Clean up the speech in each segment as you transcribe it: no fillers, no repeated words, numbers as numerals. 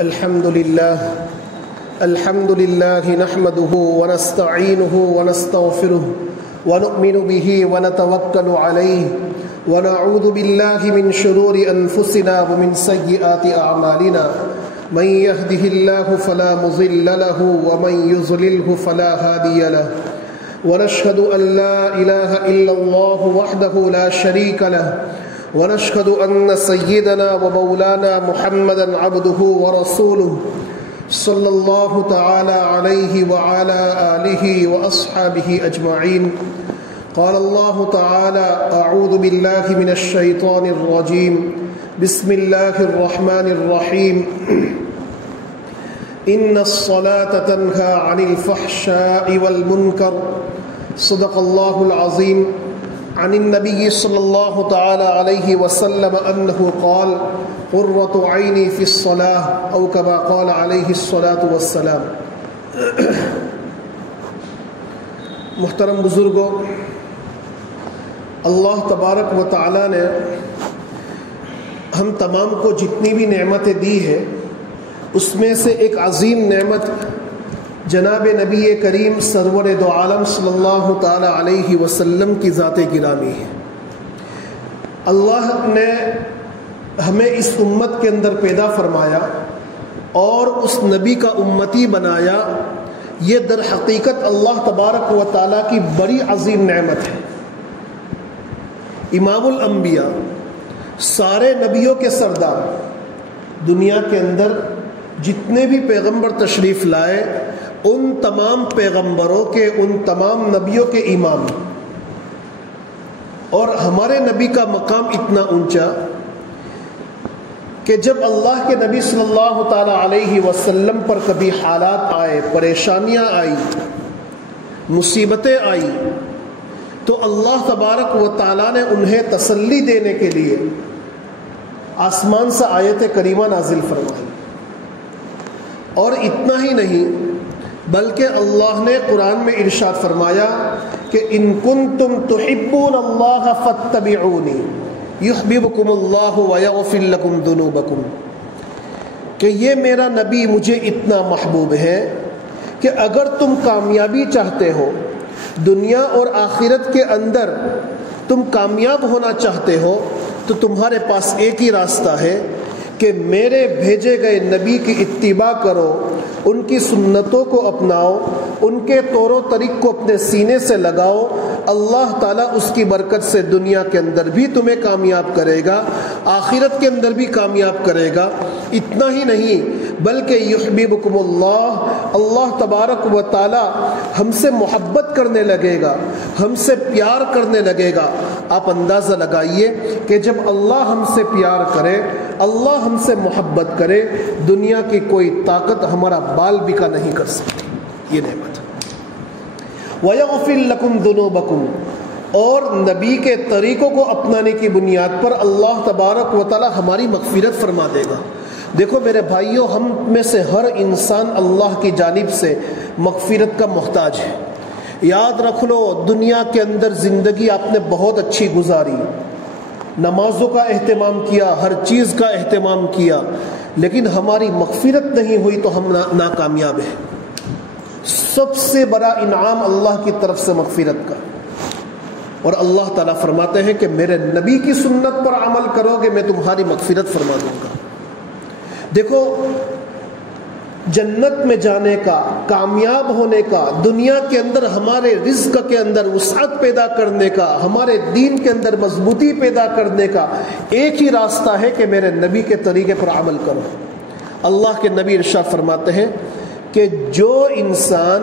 الحمد لله نحمده ونستعينه ونستغفره ونؤمن به ونتوكل عليه ونعوذ بالله من شرور أنفسنا ومن سيئات أعمالنا من يهده الله فلا مضل له ومن يضلله فلا هادي له ونشهد أن لا إله إلا الله وحده لا شريك له ونشهد أن سيدنا ومولانا محمدا عبده ورسوله صلى الله تعالى عليه وعلى آله وأصحابه أجمعين. قال الله تعالى: أعوذ بالله من الشيطان الرجيم. بسم الله الرحمن الرحيم. إن الصلاة تنهى عن الفحشاء والمنكر. صدق الله العظيم. عن النبي صلى الله تعالى عليه وسلم أنه قال: قرة عيني في الصلاة، أو كما قال عليه الصلاة والسلام. محترم بزرگوں، اللہ تبارک و تعالی نے ہم تمام کو جتنی بھی نعمتیں دی ہے اس میں سے ایک عظیم نعمت جناب نبی کریم سرور دو عالم صلی اللہ تعالی علیہ وسلم کی ذات گرامی ہے. اللہ نے ہمیں اس امت کے اندر پیدا فرمایا اور اس نبی کا امتی بنایا. یہ در حقیقت اللہ تبارک و تعالی کی بڑی عظیم نعمت ہے. امام الانبیاء، سارے نبیوں کے سردار، دنیا کے اندر جتنے بھی پیغمبر تشریف لائے ان تمام پیغمبروں کے، ان تمام نبیوں کے امام. اور ہمارے نبی کا مقام اتنا اونچا کہ جب اللہ کے نبی صلی اللہ تعالی علیہ وسلم پر کبھی حالات آئے، پریشانیاں آئی، مصیبتیں آئی، تو اللہ تبارک و تعالی نے انہیں تسلی دینے کے لیے آسمان سے آیت کریمہ نازل فرمائی. اور اتنا ہی نہیں بلکہ اللہ نے قرآن میں ارشاد فرمایا کہ ان کنتم تحبون اللہ فاتبعونی یحببکم اللہ ویغفر لکم ذنوبکم، کہ یہ میرا نبی مجھے اتنا محبوب ہے کہ اگر تم کامیابی چاہتے ہو، دنیا اور آخرت کے اندر تم کامیاب ہونا چاہتے ہو، تو تمہارے پاس ایک ہی راستہ ہے کہ میرے بھیجے گئے نبی کی اتباع کرو، ان کی سنتوں کو اپناؤ، ان کے طور و طریق کو اپنے سینے سے لگاؤ. اللہ تعالیٰ اس کی برکت سے دنیا کے اندر بھی تمہیں کامیاب کرے گا، آخرت کے اندر بھی کامیاب کرے گا. اتنا ہی نہیں بلکہ یحببکم اللہ، اللہ تبارک و تعالی ہم سے محبت کرنے لگے گا، ہم سے پیار کرنے لگے گا. آپ اندازہ لگائیے کہ جب اللہ ہم سے پیار کرے، اللہ ہم سے محبت کرے، دنیا کی کوئی طاقت ہمارا بال بکا نہیں کر سکتی. یہ نعمت. وَيَغْفِرْ لَكُمْ ذُنُوبَكُمْ، اور نبی کے طریقوں کو اپنانے کی بنیاد پر اللہ تبارک و تعالی ہماری مغفرت فرما دے گا. دیکھو میرے بھائیوں، ہم میں سے ہر انسان اللہ کی جانب سے مغفرت کا محتاج ہے. یاد رکھ لو، دنیا کے اندر زندگی آپ نے بہت اچھی گزاری، نمازوں کا اہتمام کیا، ہر چیز کا اہتمام کیا، لیکن ہماری مغفرت نہیں ہوئی تو ہم ناکامیاب ہیں. سب سے بڑا انعام اللہ کی طرف سے مغفرت کا. اور اللہ تعالیٰ فرماتے ہیں کہ میرے نبی کی سنت پر عمل کرو گے میں تمہاری مغفرت فرما دوں گا. دیکھو، جنت میں جانے کا، کامیاب ہونے کا، دنیا کے اندر ہمارے رزق کے اندر وسعت پیدا کرنے کا، ہمارے دین کے اندر مضبوطی پیدا کرنے کا ایک ہی راستہ ہے کہ میرے نبی کے طریقے پر عمل کرو. اللہ کے نبی ارشاد فرماتے ہیں کہ جو انسان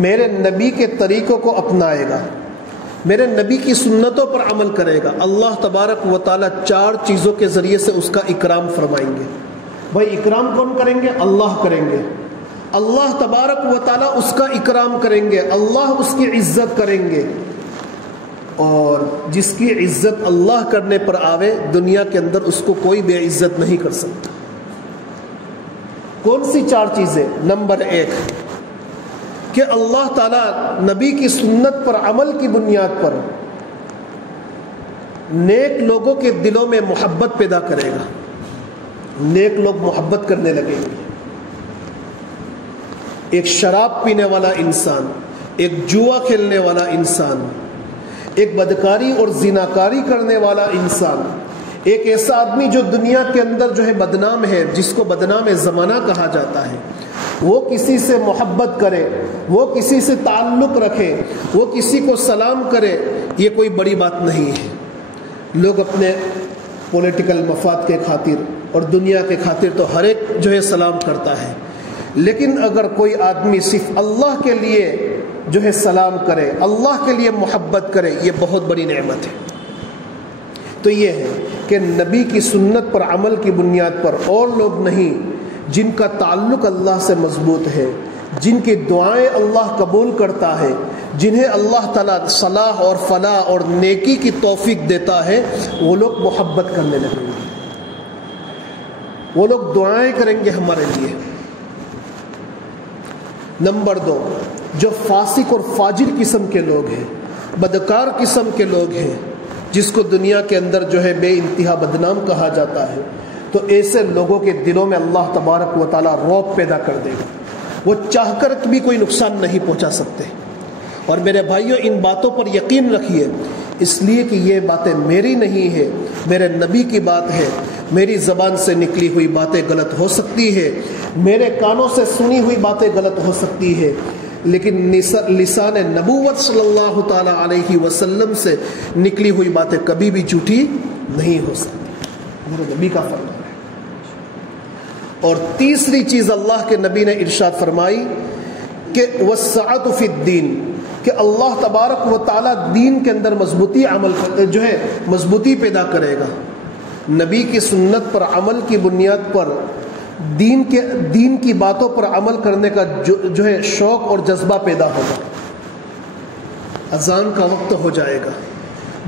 میرے نبی کے طریقوں کو اپنائے گا، میرے نبی کی سنتوں پر عمل کرے گا، اللہ تبارک و تعالی 4 چیزوں کے ذریعے سے اس کا اکرام فرمائیں گے. بھائی اکرام کون کریں گے؟ اللہ کریں گے. اللہ تبارک و تعالی اس کا اکرام کریں گے، اللہ اس کی عزت کریں گے. اور جس کی عزت اللہ کرنے پر آوے، دنیا کے اندر اس کو کوئی بے عزت نہیں کر سکتا. کون سی 4 چیزیں؟ نمبر 1 کہ اللہ تعالیٰ نبی کی سنت پر عمل کی بنیاد پر نیک لوگوں کے دلوں میں محبت پیدا کرے گا. نیک لوگ محبت کرنے لگیں گے. ایک شراب پینے والا انسان، ایک جوا کھیلنے والا انسان، ایک بدکاری اور زناکاری کرنے والا انسان، ایک ایسا آدمی جو دنیا کے اندر جو ہے بدنام ہے، جس کو بدنام زمانہ کہا جاتا ہے، وہ کسی سے محبت کرے، وہ کسی سے تعلق رکھے، وہ کسی کو سلام کرے، یہ کوئی بڑی بات نہیں ہے. لوگ اپنے پولیٹیکل مفاد کے خاطر اور دنیا کے خاطر تو ہر ایک جو ہے سلام کرتا ہے، لیکن اگر کوئی آدمی صرف اللہ کے لیے جو ہے سلام کرے، اللہ کے لیے محبت کرے، یہ بہت بڑی نعمت ہے. تو یہ ہے کہ نبی کی سنت پر عمل کی بنیاد پر اور لوگ نہیں جن کا تعلق اللہ سے مضبوط ہے، جن کی دعائیں اللہ قبول کرتا ہے، جنہیں اللہ تعالیٰ صلاح اور فلاح اور نیکی کی توفیق دیتا ہے، وہ لوگ محبت کرنے لگیں گے، وہ لوگ دعائیں کریں گے ہمارے لیے. نمبر 2، جو فاسق اور فاجر قسم کے لوگ ہیں، بدکار قسم کے لوگ ہیں، جس کو دنیا کے اندر جو ہے بے انتہا بدنام کہا جاتا ہے، تو ایسے لوگوں کے دلوں میں اللہ تبارک و تعالیٰ رعب پیدا کر دے گا. وہ چاہ کر بھی کوئی نقصان نہیں پہنچا سکتے. اور میرے بھائیوں، ان باتوں پر یقین رکھیے، اس لیے کہ یہ باتیں میری نہیں ہے، میرے نبی کی بات ہے. میری زبان سے نکلی ہوئی باتیں غلط ہو سکتی ہے، میرے کانوں سے سنی ہوئی باتیں غلط ہو سکتی ہے، لیکن لسان نبوت صلی اللہ تعالی علیہ وسلم سے نکلی ہوئی باتیں کبھی بھی جھوٹی نہیں ہو سکتی. میرے نبی کا فرمان ہے. اور تیسری چیز اللہ کے نبی نے ارشاد فرمائی کہ وسعت فی الدین، کہ اللہ تبارک و تعالیٰ دین کے اندر مضبوطی پیدا کرے گا. نبی کی سنت پر عمل کی بنیاد پر دین کی باتوں پر عمل کرنے کا جو ہے شوق اور جذبہ پیدا ہوگا. اذان کا وقت ہو جائے گا،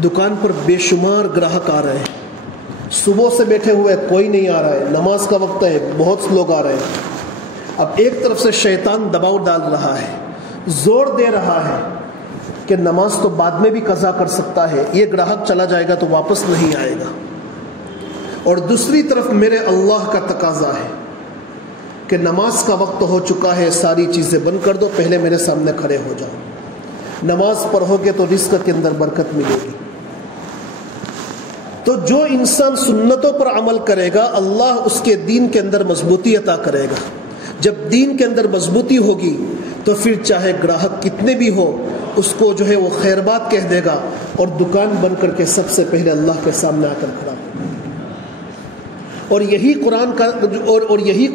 دکان پر بے شمار گراہک آ رہے ہیں، صبح سے بیٹھے ہوئے کوئی نہیں آ رہا ہے، نماز کا وقت ہے، بہت لوگ آ رہے ہیں. اب ایک طرف سے شیطان دباؤ ڈال رہا ہے، زور دے رہا ہے کہ نماز تو بعد میں بھی قضا کر سکتا ہے، یہ گراہک چلا جائے گا تو واپس نہیں آئے گا. اور دوسری طرف میرے اللہ کا تقاضا ہے کہ نماز کا وقت ہو چکا ہے، ساری چیزیں بند کر دو، پہلے میرے سامنے کھڑے ہو جاؤ. نماز پڑھو گے تو رزق کے اندر برکت ملے گی. تو جو انسان سنتوں پر عمل کرے گا، اللہ اس کے دین کے اندر مضبوطی عطا کرے گا. جب دین کے اندر مضبوطی ہوگی تو پھر چاہے گراہک کتنے بھی ہو، اس کو جو ہے وہ خیر بات کہہ دے گا اور دکان بند کر کے سب سے پہلے اللہ کے سامنے آ کر کھڑا ہوگا. اور یہی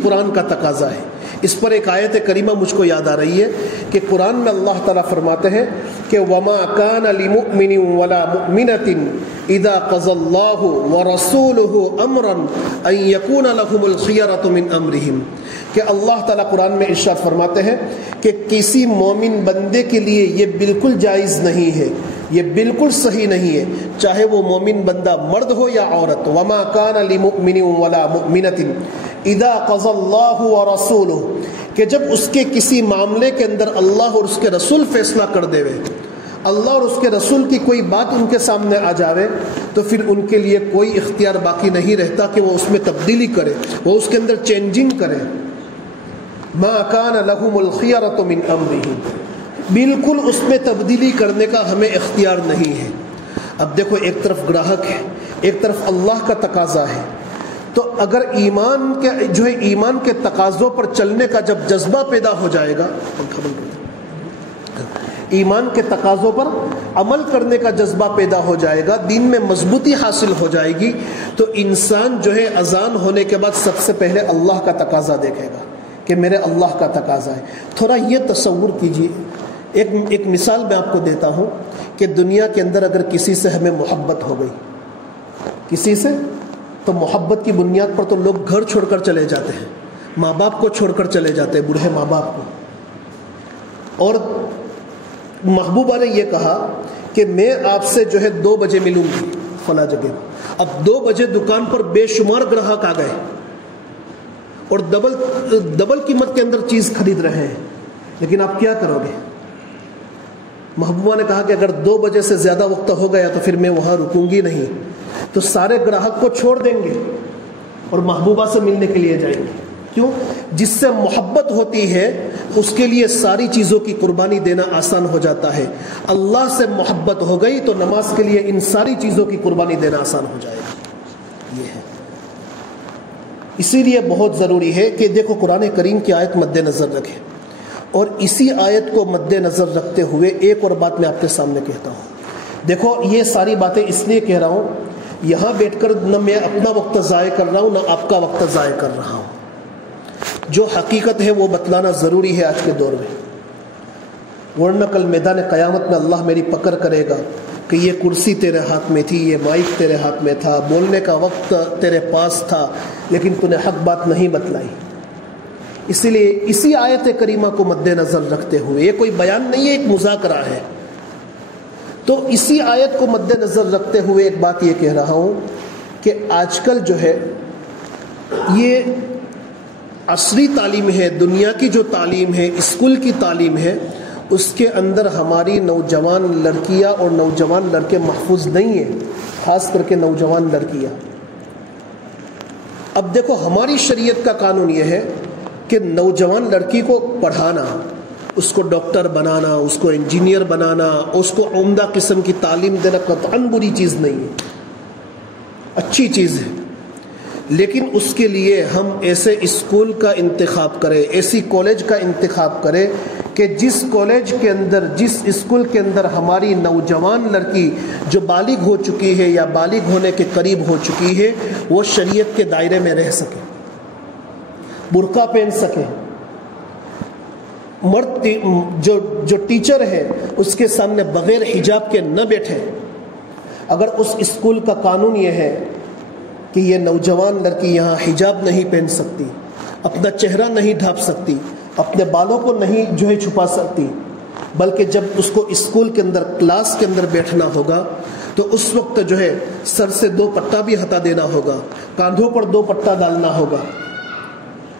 قرآن کا تقاضا ہے. اس پر ایک آیت کریمہ مجھ کو یاد آ رہی ہے کہ قرآن میں اللہ تعالیٰ فرماتے ہیں کہ وَمَا كَانَ لِمُؤْمِنٍ وَلَا مُؤْمِنَةٍ إِذَا قَضَى اللَّهُ وَرَسُولُهُ أَمْرًا أَن يَكُونَ لَهُمُ الْخِيَرَةُ مِنْ أَمْرِهِمْ، کہ اللہ تعالیٰ قرآن میں ارشاد فرماتے ہیں کہ کسی مومن بندے کے لیے یہ بالکل جائز نہیں ہے، یہ بالکل صحیح نہیں ہے، چاہے وہ مومن بندہ مرد ہو یا عورت. وَمَا كَانَ لِمُؤْمِنٍ وَلَا مُؤْمِنَةٍ اذا قضى اللہ ورسولہ، کہ جب اس کے کسی معاملے کے اندر اللہ اور اس کے رسول فیصلہ کر دے وے، اللہ اور اس کے رسول کی کوئی بات ان کے سامنے آ جاوے، تو پھر ان کے لیے کوئی اختیار باقی نہیں رہتا کہ وہ اس میں تبدیلی کرے، وہ اس کے اندر چینجنگ کرے. ما کان لہم الخیرۃ من امرہم، بالکل اس میں تبدیلی کرنے کا ہمیں اختیار نہیں ہے. اب دیکھو، ایک طرف گراہک ہے، ایک طرف اللہ کا تقاضا ہے. تو اگر ایمان کے تقاضوں پر چلنے کا جب جذبہ پیدا ہو جائے گا، ایمان کے تقاضوں پر عمل کرنے کا جذبہ پیدا ہو جائے گا، دین میں مضبوطی حاصل ہو جائے گی، تو انسان جو ہے اذان ہونے کے بعد سب سے پہلے اللہ کا تقاضا دیکھے گا کہ میرے اللہ کا تقاضا ہے. تھوڑا یہ تصور کیجئے، ایک مثال میں آپ کو دیتا ہوں کہ دنیا کے اندر اگر کسی سے ہمیں محبت ہو گئی، کسی سے، تو محبت کی بنیاد پر تو لوگ گھر چھوڑ کر چلے جاتے ہیں، ماں باپ کو چھوڑ کر چلے جاتے ہیں، بوڑھے ماں باپ کو. اور محبوبہ نے یہ کہا کہ میں آپ سے جو ہے 2 بجے ملوں گی فلاں جگہ. اب 2 بجے دکان پر بے شمار گراہک آ گئے اور ڈبل قیمت کے اندر چیز خرید رہے ہیں، لیکن آپ کیا کرو گے؟ محبوبہ نے کہا کہ اگر 2 بجے سے زیادہ وقت ہو گیا تو پھر میں وہاں رکوں گی نہیں، تو سارے گراہک کو چھوڑ دیں گے. اور محبوبہ سے ملنے کے لیے جائیں گے. کیوں؟ جس سے محبت ہوتی ہے اس کے لیے ساری چیزوں کی قربانی دینا آسان ہو جاتا ہے. اللہ سے محبت ہو گئی تو نماز کے لیے ان ساری چیزوں کی قربانی دینا آسان ہو جائے گا. یہ ہے. اسی لیے بہت ضروری ہے کہ دیکھو قرآن کریم کی آیت مد نظر رکھیں, اور اسی آیت کو مد نظر رکھتے ہوئے ایک اور بات میں آپ کے سامنے کہتا ہوں. دیکھو یہ ساری باتیں اس لیے کہہ رہا ہوں, یہاں بیٹھ کر نہ میں اپنا وقت ضائع کر رہا ہوں نہ آپ کا وقت ضائع کر رہا ہوں. جو حقیقت ہے وہ بتلانا ضروری ہے آج کے دور میں, ورنہ کل میدان قیامت میں اللہ میری پکڑ کرے گا کہ یہ کرسی تیرے ہاتھ میں تھی, یہ مائک تیرے ہاتھ میں تھا, بولنے کا وقت تیرے پاس تھا, لیکن تو نے حق بات نہیں بتلائی. اسی لیے اسی آیت کریمہ کو مد نظر رکھتے ہوئے, یہ کوئی بیان نہیں ہے, ایک مذاکرہ ہے, تو اسی آیت کو مد نظر رکھتے ہوئے ایک بات یہ کہہ رہا ہوں کہ آج کل جو ہے یہ عصری تعلیم ہے, دنیا کی جو تعلیم ہے, اسکول کی تعلیم ہے, اس کے اندر ہماری نوجوان لڑکیاں اور نوجوان لڑکے محفوظ نہیں ہیں, خاص کر کے نوجوان لڑکیاں. اب دیکھو ہماری شریعت کا قانون یہ ہے کہ نوجوان لڑکی کو پڑھانا, اس کو ڈاکٹر بنانا, اس کو انجینئر بنانا, اس کو عمدہ قسم کی تعلیم دینا قطعاً بری چیز نہیں ہے, اچھی چیز ہے. لیکن اس کے لیے ہم ایسے اسکول کا انتخاب کریں, ایسی کالج کا انتخاب کریں کہ جس کالج کے اندر, جس اسکول کے اندر ہماری نوجوان لڑکی جو بالغ ہو چکی ہے یا بالغ ہونے کے قریب ہو چکی ہے وہ شریعت کے دائرے میں رہ سکے, برقع پہن سکے. مرد جو ٹیچر ہے اس کے سامنے بغیر حجاب کے نہ بیٹھے. اگر اس اسکول کا قانون یہ ہے کہ یہ نوجوان لڑکی یہاں حجاب نہیں پہن سکتی, اپنا چہرہ نہیں ڈھانپ سکتی, اپنے بالوں کو نہیں جو ہے چھپا سکتی, بلکہ جب اس کو اسکول کے اندر کلاس کے اندر بیٹھنا ہوگا تو اس وقت جو ہے سر سے 2 پٹا بھی ہٹا دینا ہوگا, کاندھوں پر 2 پٹا ڈالنا ہوگا,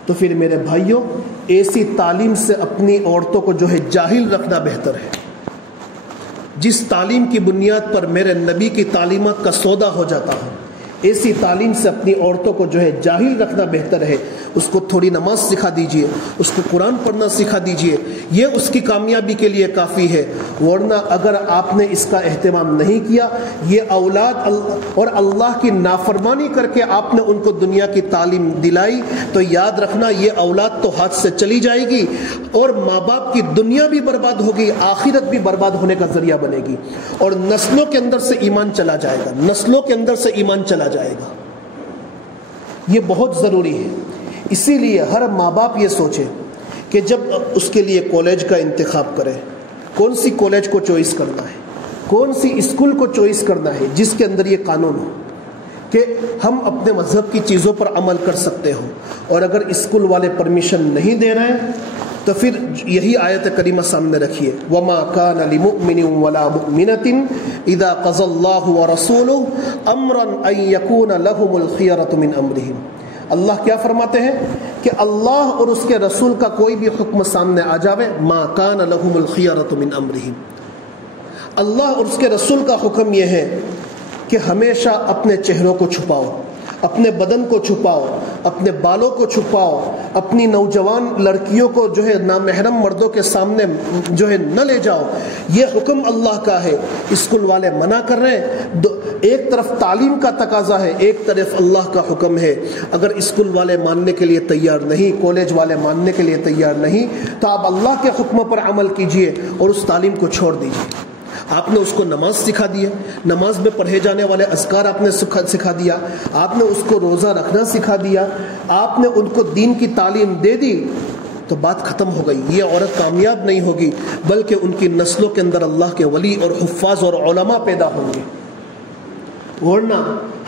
تو پھر میرے بھائیوں ایسی تعلیم سے اپنی عورتوں کو جو ہے جاہل رکھنا بہتر ہے. جس تعلیم کی بنیاد پر میرے نبی کی تعلیمات کا سودا ہو جاتا ہے, ایسی تعلیم سے اپنی عورتوں کو جو ہے جاہل رکھنا بہتر ہے. اس کو تھوڑی نماز سکھا دیجئے, اس کو قرآن پڑھنا سکھا دیجئے, یہ اس کی کامیابی کے لیے کافی ہے. ورنہ اگر آپ نے اس کا اہتمام نہیں کیا, یہ اولاد اور اللہ کی نافرمانی کر کے آپ نے ان کو دنیا کی تعلیم دلائی, تو یاد رکھنا یہ اولاد تو ہاتھ سے چلی جائے گی اور ماں باپ کی دنیا بھی برباد ہوگی, آخرت بھی برباد ہونے کا ذریعہ بنے گی, اور نسلوں کے اندر سے ایمان چلا جائے گا, نسلوں کے اندر سے ایمان چلا جائے گا. یہ بہت ضروری ہے. اسی لیے ہر ماں باپ یہ سوچے کہ جب اس کے لیے کالج کا انتخاب کرے, کون سی کالج کو چوائس کرنا ہے, کون سی اسکول کو چوائس کرنا ہے جس کے اندر یہ قانون ہو کہ ہم اپنے مذہب کی چیزوں پر عمل کر سکتے ہوں. اور اگر اسکول والے پرمیشن نہیں دے رہے ہیں تو پھر یہی آیت کریمہ سامنے رکھیے, وَمَا كَانَ لِمُؤْمِنٍ وَلَا مُؤْمِنَةٍ إِذَا قَضَى اللَّهُ وَرَسُولُهُ أَمْرًا أَن يَكُونَ لَهُمُ الْخِيَرَةُ مِنْ أَمْرِهِمْ. اللہ کیا فرماتے ہیں کہ اللہ اور اس کے رسول کا کوئی بھی حکم سامنے آ جاوے, مَا كَانَ لَهُمُ الْخِيَرَةُ مِنْ أَمْرِهِمْ. اللہ اور اس کے رسول کا حکم یہ ہے کہ ہمیشہ اپنے چہروں کو چھپاؤ, اپنے بدن کو چھپاؤ, اپنے بالوں کو چھپاؤ, اپنی نوجوان لڑکیوں کو جو ہے نامحرم مردوں کے سامنے جو ہے نہ لے جاؤ. یہ حکم اللہ کا ہے. اسکول والے منع کر رہے ہیں, ایک طرف تعلیم کا تقاضا ہے, ایک طرف اللہ کا حکم ہے. اگر اسکول والے ماننے کے لیے تیار نہیں, کالج والے ماننے کے لیے تیار نہیں, تو آپ اللہ کے حکم پر عمل کیجئے اور اس تعلیم کو چھوڑ دیجئے. آپ نے اس کو نماز سکھا دی ہے, نماز میں پڑھے جانے والے اذکار آپ نے سکھا دیا, آپ نے اس کو روزہ رکھنا سکھا دیا, آپ نے ان کو دین کی تعلیم دے دی, تو بات ختم ہو گئی. یہ عورت کامیاب نہیں ہوگی بلکہ ان کی نسلوں کے اندر اللہ کے ولی اور حفاظ اور علماء پیدا ہوں گے. ورنہ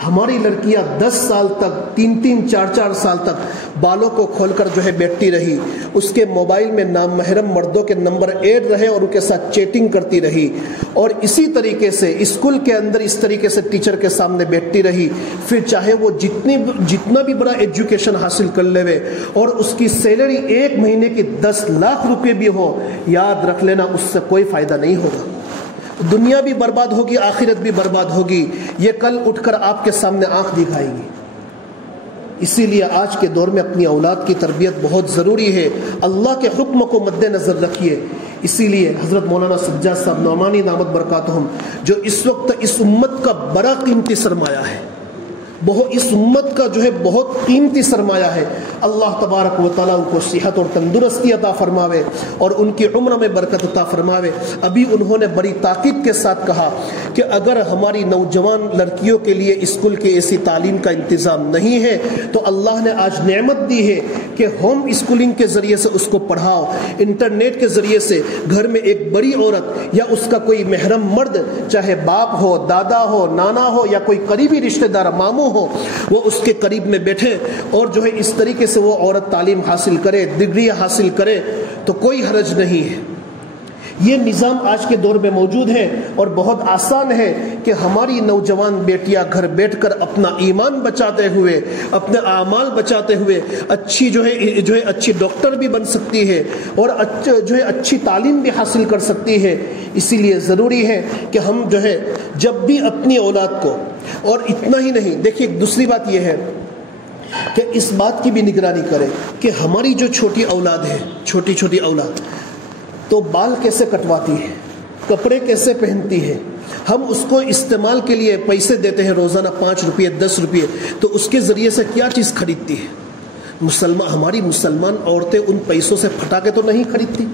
ہماری لڑکیاں 10 سال تک, 3-3, 4-4 سال تک بالوں کو کھول کر جو ہے بیٹھتی رہی, اس کے موبائل میں نامحرم مردوں کے نمبر ایڈ رہے اور ان کے ساتھ چیٹنگ کرتی رہی, اور اسی طریقے سے اسکول کے اندر اس طریقے سے ٹیچر کے سامنے بیٹھتی رہی. پھر چاہے وہ جتنا بھی بڑا ایجوکیشن حاصل کر لے اور اس کی سیلری 1 مہینے کی 10 لاکھ روپے بھی ہو, یاد رکھ لینا اس سے کوئی فائدہ نہیں ہوگا. دنیا بھی برباد ہوگی, آخرت بھی برباد ہوگی. یہ کل اٹھ کر آپ کے سامنے آنکھ دکھائے گی. اسی لیے آج کے دور میں اپنی اولاد کی تربیت بہت ضروری ہے. اللہ کے حکم کو مد نظر رکھیے. اسی لیے حضرت مولانا سجاد صاحب نعمانی دامت برکاتہم جو اس وقت اس امت کا بڑا قیمتی سرمایہ ہے، اس امت کا جو ہے بہت قیمتی سرمایہ ہے، اللہ تبارک و تعالیٰ ان کو صحت اور تندرستی عطا فرماوے اور ان کی عمر میں برکت عطا فرماوے. ابھی انہوں نے بڑی تاکید کے ساتھ کہا کہ اگر ہماری نوجوان لڑکیوں کے لیے اسکول کی ایسی تعلیم کا انتظام نہیں ہے تو اللہ نے آج نعمت دی ہے کہ ہوم اسکولنگ کے ذریعے سے اس کو پڑھاؤ. انٹرنیٹ کے ذریعے سے گھر میں ایک بڑی عورت یا اس کا کوئی محرم مرد، چاہے باپ ہو، دادا ہو، نانا ہو یا کوئی قریبی رشتہ دار ماموں ہو، وہ اس کے قریب میں بیٹھے اور جو ہے اس طریقے سے وہ عورت تعلیم حاصل کرے، ڈگریاں حاصل کرے تو کوئی حرج نہیں ہے. یہ نظام آج کے دور میں موجود ہے اور بہت آسان ہے کہ ہماری نوجوان بیٹیاں گھر بیٹھ کر اپنا ایمان بچاتے ہوئے، اپنے اعمال بچاتے ہوئے اچھی جو ہے اچھی ڈاکٹر بھی بن سکتی ہے اور جو ہے اچھی تعلیم بھی حاصل کر سکتی ہے. اسی لیے ضروری ہے کہ ہم جو ہے جب بھی اپنی اولاد کو، اور اتنا ہی نہیں، دیکھیے دوسری بات یہ ہے کہ اس بات کی بھی نگرانی کریں کہ ہماری جو چھوٹی اولاد ہے، چھوٹی اولاد تو بال کیسے کٹواتی ہے، کپڑے کیسے پہنتی ہے، ہم اس کو استعمال کے لیے پیسے دیتے ہیں روزانہ 5 روپے 10 روپے، تو اس کے ذریعے سے کیا چیز خریدتی ہے؟ ہماری مسلمان عورتیں ان پیسوں سے پٹاخے تو نہیں خریدتی،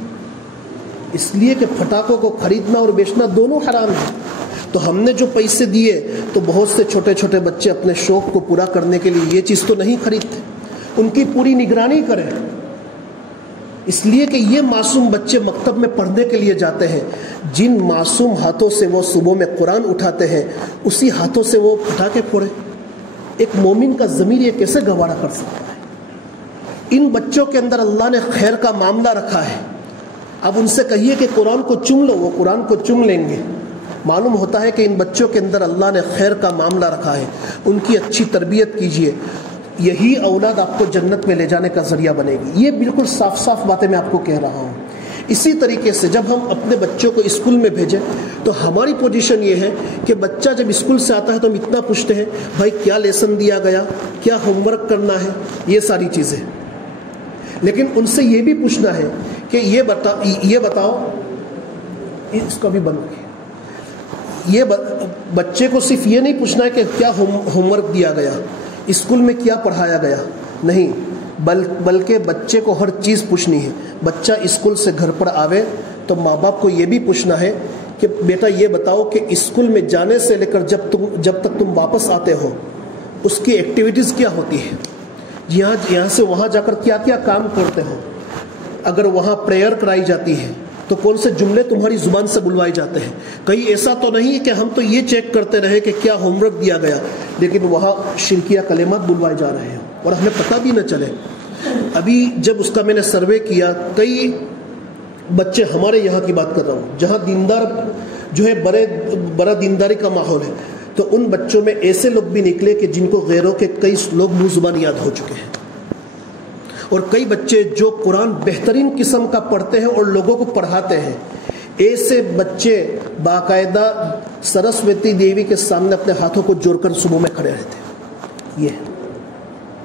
اس لیے کہ پٹاخوں کو خریدنا اور بیچنا دونوں حرام ہے. تو ہم نے جو پیسے دیے تو بہت سے چھوٹے بچے اپنے شوق کو پورا کرنے کے لیے یہ چیز تو نہیں خریدتے. ان کی پوری نگرانی کریں، اس لیے کہ یہ معصوم بچے مکتب میں پڑھنے کے لیے جاتے ہیں. جن معصوم ہاتھوں سے وہ صبح میں قرآن اٹھاتے ہیں اسی ہاتھوں سے وہ پٹاخے پھوڑے. ایک مومن کا ضمیر یہ کیسے گوارا کر سکتا ہے؟ ان بچوں کے اندر اللہ نے خیر کا معاملہ رکھا ہے. اب ان سے کہیے کہ قرآن کو چم لو، وہ قرآن کو چم لیں گے. معلوم ہوتا ہے کہ ان بچوں کے اندر اللہ نے خیر کا معاملہ رکھا ہے. ان کی اچھی تربیت کیجیے، یہی اولاد آپ کو جنت میں لے جانے کا ذریعہ بنے گی. یہ بالکل صاف باتیں میں آپ کو کہہ رہا ہوں. اسی طریقے سے جب ہم اپنے بچوں کو اسکول میں بھیجیں تو ہماری پوزیشن یہ ہے کہ بچہ جب اسکول سے آتا ہے تو ہم اتنا پوچھتے ہیں بھائی کیا لیسن دیا گیا، کیا ہوم ورک کرنا ہے، یہ ساری چیزیں. لیکن ان سے یہ بھی پوچھنا ہے کہ یہ بتاؤ، اس کو بھی بند کیا. یہ بچے کو صرف یہ نہیں پوچھنا ہے کہ کیا ہوم ورک دیا گیا، اسکول میں کیا پڑھایا گیا، نہیں، بلکہ بچے کو ہر چیز پوچھنی ہے. بچہ اسکول سے گھر پر آوے تو ماں باپ کو یہ بھی پوچھنا ہے کہ بیٹا یہ بتاؤ کہ اسکول میں جانے سے لے کر جب تک تم واپس آتے ہو اس کی ایکٹیویٹیز کیا ہوتی ہے، یہاں سے وہاں جا کر کیا کیا کام کرتے ہو. اگر وہاں پریئر کرائی جاتی ہے تو کون سے جملے تمہاری زبان سے بلوائے جاتے ہیں. کہیں ایسا تو نہیں ہے کہ ہم تو یہ چیک کرتے رہے کہ کیا ہوم ورک دیا گیا لیکن وہاں شرکیہ کلمات بلوائے جا رہے ہیں اور ہمیں پتہ بھی نہ چلے. ابھی جب اس کا میں نے سروے کیا، کئی بچے ہمارے یہاں کی بات کر رہا ہوں جہاں دیندار جو ہے بڑا دینداری کا ماحول ہے، تو ان بچوں میں ایسے لوگ بھی نکلے کہ جن کو غیروں کے کئی لوگ منہ زبان یاد ہو چکے ہیں، اور کئی بچے جو قرآن بہترین قسم کا پڑھتے ہیں اور لوگوں کو پڑھاتے ہیں. ایسے بچے باقاعدہ سرسوتی دیوی کے سامنے اپنے ہاتھوں کو جوڑ کر صبح میں کھڑے رہتے ہیں، یہ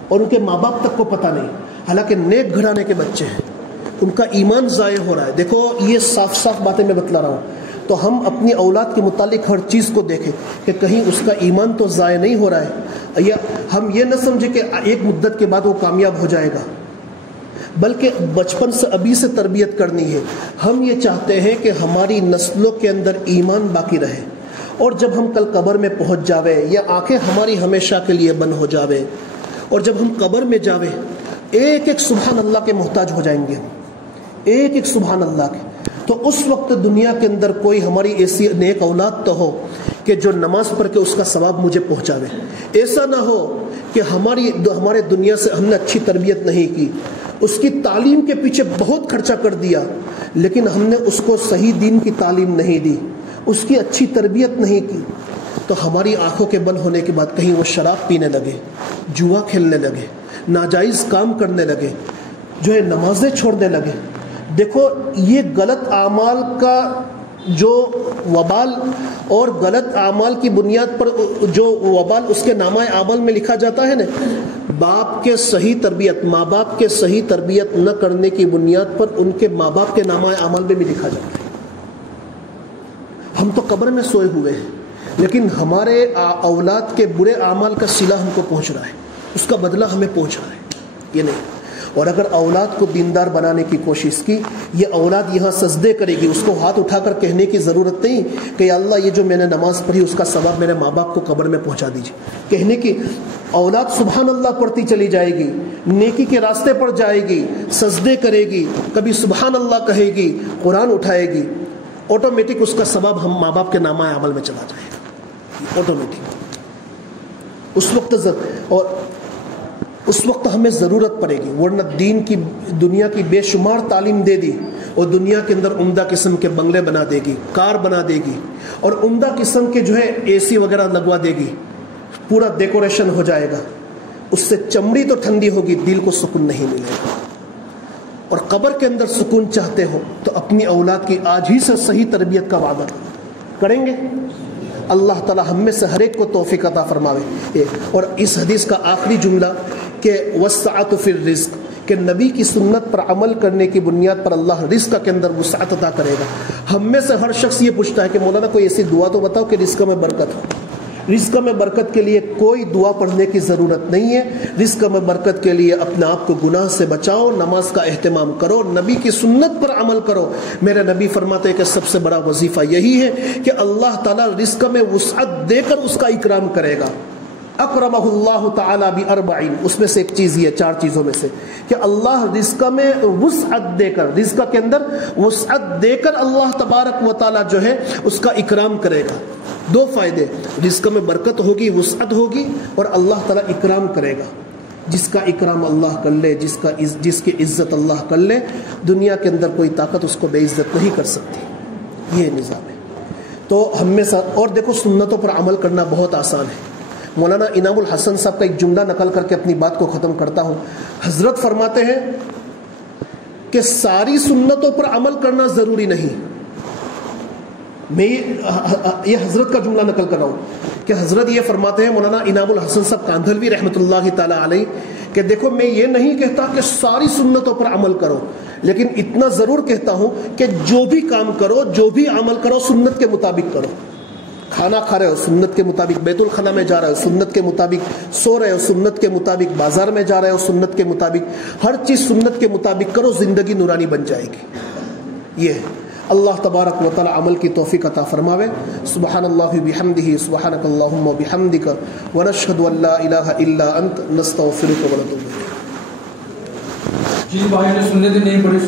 اور ان کے ماں باپ تک کو پتہ نہیں، حالانکہ نیک گھرانے کے بچے ہیں، ان کا ایمان ضائع ہو رہا ہے. دیکھو یہ صاف باتیں میں بتلا رہا ہوں. تو ہم اپنی اولاد کے متعلق ہر چیز کو دیکھیں کہ کہیں اس کا ایمان تو ضائع نہیں ہو رہا ہے، یا ہم یہ نہ سمجھیں کہ ایک مدت کے بعد وہ کامیاب ہو جائے گا، بلکہ بچپن سے ابھی سے تربیت کرنی ہے. ہم یہ چاہتے ہیں کہ ہماری نسلوں کے اندر ایمان باقی رہے، اور جب ہم کل قبر میں پہنچ جاوے یا آنکھیں ہماری ہمیشہ کے لیے بند ہو جاوے، اور جب ہم قبر میں جاوے ایک سبحان اللہ کے محتاج ہو جائیں گے، ایک سبحان اللہ کے. تو اس وقت دنیا کے اندر کوئی ہماری ایسی نیک اولاد تو ہو کہ جو نماز پڑھ کے اس کا ثواب مجھے پہنچاوے. ایسا نہ ہو کہ ہمارے دنیا سے ہم نے اچھی تربیت نہیں کی، اس کی تعلیم کے پیچھے بہت خرچہ کر دیا لیکن ہم نے اس کو صحیح دین کی تعلیم نہیں دی، اس کی اچھی تربیت نہیں کی، تو ہماری آنکھوں کے بند ہونے کے بعد کہیں وہ شراب پینے لگے، جوا کھیلنے لگے، ناجائز کام کرنے لگے، جو ہے نمازیں چھوڑنے لگے. دیکھو یہ غلط اعمال کا جو وبال اور غلط اعمال کی بنیاد پر جو وبال اس کے نامہ اعمال میں لکھا جاتا ہے نا، باپ کے صحیح تربیت، ماں باپ کے صحیح تربیت نہ کرنے کی بنیاد پر ان کے ماں باپ کے نامہ اعمال میں بھی لکھا جاتا ہے۔ ہم تو قبر میں سوئے ہوئے ہیں، لیکن ہمارے اولاد کے برے اعمال کا صلہ ہم کو پہنچ رہا ہے، اس کا بدلہ ہمیں پہنچ رہا ہے، یہ نہیں۔ اور اگر اولاد کو دیندار بنانے کی کوشش کی، یہ اولاد یہاں سجدے کرے گی، اس کو ہاتھ اٹھا کر کہنے کی ضرورت نہیں کہ یا اللہ یہ جو میں نے نماز پڑھی اس کا ثواب میرے ماں باپ کو قبر میں پہنچا دیجیے، کہنے کی اولاد سبحان اللہ پڑھتی چلی جائے گی، نیکی کے راستے پر جائے گی، سجدے کرے گی، کبھی سبحان اللہ کہے گی، قرآن اٹھائے گی، آٹومیٹک اس کا ثواب ہم ماں باپ کے نامہ عمل میں چلا جائے گا، آٹومیٹک۔ اس وقت ہمیں ضرورت پڑے گی، ورنہ دین کی دنیا کی بے شمار تعلیم دے دی اور دنیا کے اندر عمدہ قسم کے بنگلے بنا دے گی، کار بنا دے گی، اور عمدہ قسم کے جو ہے اے سی وغیرہ لگوا دے گی، پورا ڈیکوریشن ہو جائے گا، اس سے چمڑی تو ٹھنڈی ہوگی، دل کو سکون نہیں ملے گا۔ اور قبر کے اندر سکون چاہتے ہو تو اپنی اولاد کی آج ہی سے صحیح تربیت کا وعدہ کریں گے۔ اللہ تعالی ہم میں سے ہر ایک کو توفیق عطا فرماوے۔ اور اس حدیث کا آخری جملہ کہ وسعت فی الرزق، کہ نبی کی سنت پر عمل کرنے کی بنیاد پر اللہ رزق کے اندر وسعت عطا کرے گا۔ ہم میں سے ہر شخص یہ پوچھتا ہے کہ مولانا کوئی ایسی دعا تو بتاؤ کہ رزق میں برکت ہو۔ رزق میں برکت کے لیے کوئی دعا پڑھنے کی ضرورت نہیں ہے۔ رزق میں برکت کے لیے اپنے آپ کو گناہ سے بچاؤ، نماز کا اہتمام کرو، نبی کی سنت پر عمل کرو۔ میرے نبی فرماتے ہیں کہ سب سے بڑا وظیفہ یہی ہے کہ اللہ تعالیٰ رزق میں وسعت دے کر اس کا اکرام کرے گا۔ اکرمہ اللہ تعالیٰ باربعین، اس میں سے ایک چیز یہ، چار چیزوں میں سے، کہ اللہ رزق میں وسعت دے کر، رزق کے اندر وسعت دے کر اللہ تبارک و تعالیٰ جو ہے اس کا اکرام کرے گا۔ دو فائدے، رزق میں برکت ہوگی، وسعت ہوگی، اور اللہ تعالیٰ اکرام کرے گا۔ جس کا اکرام اللہ کر لے، جس کی عزت اللہ کر لے، دنیا کے اندر کوئی طاقت اس کو بے عزت نہیں کر سکتی۔ یہ نظام ہے۔ تو ہم میں سے، اور دیکھو سنتوں پر عمل کرنا بہت آسان ہے۔ مولانا انعام الحسن صاحب کا ایک جملہ نقل کر کے اپنی بات کو ختم کرتا ہوں۔ حضرت فرماتے ہیں کہ ساری سنتوں پر عمل کرنا ضروری نہیں۔ میں یہ حضرت کا جملہ نقل کر رہا ہوں کہ حضرت یہ فرماتے ہیں، مولانا انعام الحسن صاحب کاندھلوی رحمۃ اللہ تعالی علیہ، کہ دیکھو میں یہ نہیں کہتا کہ ساری سنتوں پر عمل کرو، لیکن اتنا ضرور کہتا ہوں کہ جو بھی کام کرو، جو بھی عمل کرو، سنت کے مطابق کرو۔ کھانا کھا رہے ہو سنت کے مطابق، بیت الخلا میں جا رہے ہو سنت کے مطابق، سو رہے ہو سنت کے مطابق، بازار میں جا رہے ہو سنت کے مطابق، ہر چیز سنت کے مطابق کرو، زندگی نورانی بن جائے گی۔ یہ اللہ تبارک و تعالی عمل کی توفیق عطا فرماوے۔ سبحان اللہ بحمدہ، سبحانک اللہم وبحمدک، ونشہد ان لا الہ الا انت، نستغفرک ونتوب الیک۔ جی بھائی نے سنت نہیں پڑھی۔